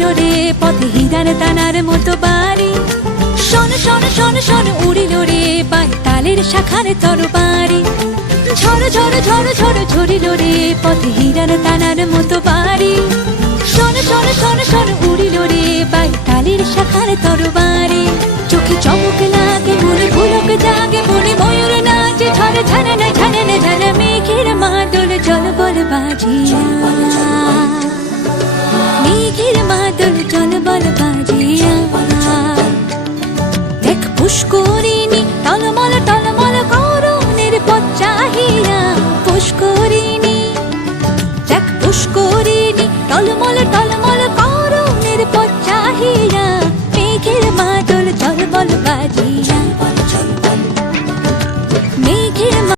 উড়িল রে পথে হীরার দানার মতো বাড়ি। শোন শোন শোন শোন উড়িল রে পায় তালের শাখার তরবারি। ঝড় ঝড় ঝড় ঝড় ঝরিল রে পথে হীরার দানার মতো বাড়ি। শোন শোন শোন শোন উড়িল রে পায় তালের শাখার তরবারি। চোখে চমক লাগে মনে পুলক জাগে মনে ময়ূর নাচে ঝড় ঝানা ঝানা ঝানা মেঘের মাদল জল বল বাজিয়া। মেঘের মাদল জল বল বাজিয়া। দেখ পুষ্করিণী টলমল টলমল করুণের পথ চাহিয়া।